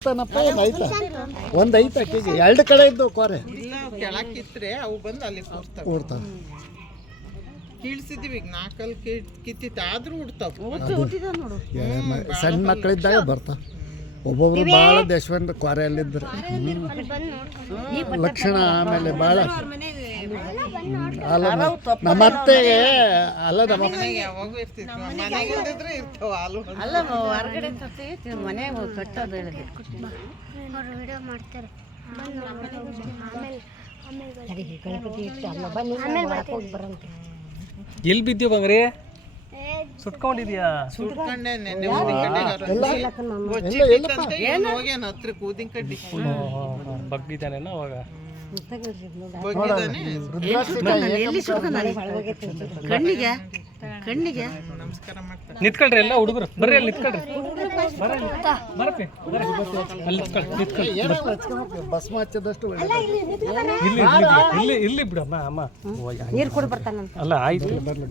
ಐತಾ ಒಂದು ಐತಾ ಕೆಜಿ ಎರಡು ಕಡೆ ಇದ್ದು ಕೋರೆ ಇಲ್ಲ ಕೆಳಕ್ಕಿತ್ರೆ ಅವು ಬಂದು ಅಲ್ಲಿ ಕೂಡ್ತಾವ ಕೀಳ್ಸಿದೀವಿ ಈಗ ನಾಲ್ಕಲ್ಲಿ ಕಿತ್ತಿತ್ತು ಆದ್ರೂ ಉಡ್ತಾವ ಸಣ್ಣ ಮಕ್ಕಳಿದ್ದಾಗ ಬರ್ತಾವ ಒಬ್ಬೊಬ್ರು ಭಾಳ ದೇಶವಂತ ಕ್ವಾರೆಯಲ್ಲಿದ್ದರು ಲಕ್ಷಣ ಆಮೇಲೆ ಭಾಳ ಅಲ್ಲ ನಮ್ಮ ಅತ್ತೆಗೆ ಅಲ್ಲ ನಮ್ಮ ಯಾವಾಗೂ ಇರ್ತಿದ್ವು ಮನೆಗಿದ್ರೆ ಇರ್ತಾವ ಹಾಲು ಅಲ್ಲ ಹೊರಗಡೆ ಮನೆ ಕಟ್ಟೋದು ಹೇಳಿದೆ ವಿಡಿಯೋ ಮಾಡ್ತಾರೆ ಎಲ್ಲಿ ಬಿದ್ದೀವಿ ಬಂಗ್ರಿ ಸುಟ್ಕೊಂಡಿದ್ಯಾ ಸುಟ್ಕೊಂಡೆ ನೆನ್ನೆ ಹೋಗ್ಯಾನ ಹತ್ರಕ್ಕೆ ಊದಿನ ಕಡ್ಡಿ ಬಗ್ಗಿದ್ದಾನೇನ ಅವಾಗ ಕಣ್ಣಿಗೆ ಕಣ್ಣಿಗೆ ನಮಸ್ಕಾರ ಮಾಡ್ತಾರೆ ನಿಂತ್ಕೊಳ್ರಿ ಎಲ್ಲ ಹುಡುಗರು ಬರ್ರಿ ಅಲ್ಲಿ ನಿಂತ್ಕೊಳ್ರಿ ಬರಪ್ಪಿ ಅಲ್ಲಿ ನಿಂತ್ಕೊಳ್ರಿ ಭಸ್ಮ ಹಚ್ಚದಷ್ಟು ಇಲ್ಲಿ ಇಲ್ಲಿ ಇಲ್ಲಿ ಬಿಡಮ್ಮ ಅಮ್ಮ ನೀರು ಕೊಡಿ ಬರ್ತಾನಂತ ಅಲ್ಲ ಆಯ್ತು ಬರ್ಲಿ